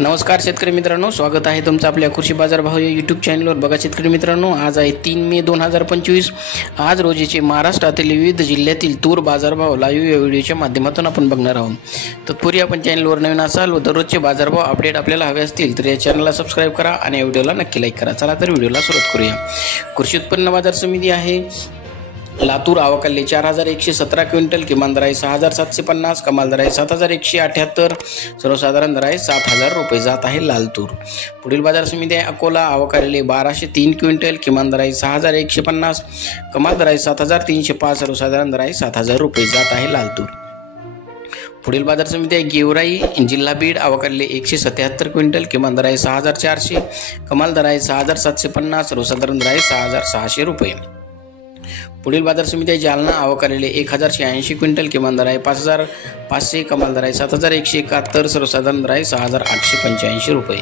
नमस्कार शेतकरी मित्रांनो, स्वागत आहे तुमचं आपल्या कृषी बाजार भाव या यूट्यूब चॅनलवर। बघा शेतकरी मित्रांनो, आज आहे 3 मे 2025। आज रोजीचे महाराष्ट्रातील विविध जिल्ह्यातील तूर बाजारभाव लाईव्ह या व्हिडिओच्या माध्यमातून आपण बघणार आहोत। तत्पूर्वी आपण चॅनलवर नवीन असाल व दररोजचे बाजारभाव अपडेट आपल्याला हवे असतील तर या चॅनलला सबस्क्राईब करा आणि या व्हिडिओला नक्की लाईक करा। चला तर व्हिडिओला सुरुवात करूया। कृषी उत्पन्न बाजार समिती आहे लातूर, आवकाले 4117 क्विंटल, किमान दर आहे 6750, कमाल दर आहे 7178, सर्वसाधारण दर आहे 7000 रुपये, जात आहे लाल तूर। पुढील बाजार समिती आहे अकोला, आवकाले 1203 क्विंटल, किमान दर आहे 6150, कमाल दर आहे 7305, सर्वसाधारण दर आहे 7000 रुपये, जात आहे लाल तूर। पुढील बाजार समिती आहे गेवराई, जिल्हा बीड, आवकाले 177 क्विंटल, किमान दर आहे 6400, कमाल दर आहे 6750, सर्वसाधारण दर आहे 6600 रुपये। पुढील बाजार समिती आहे जालना, आवकालेले 1086 क्विंटल, किमान दर आहे 5500, कमाल दर आहे 7171, सर्वसाधारण दर आहे 6885 रुपये।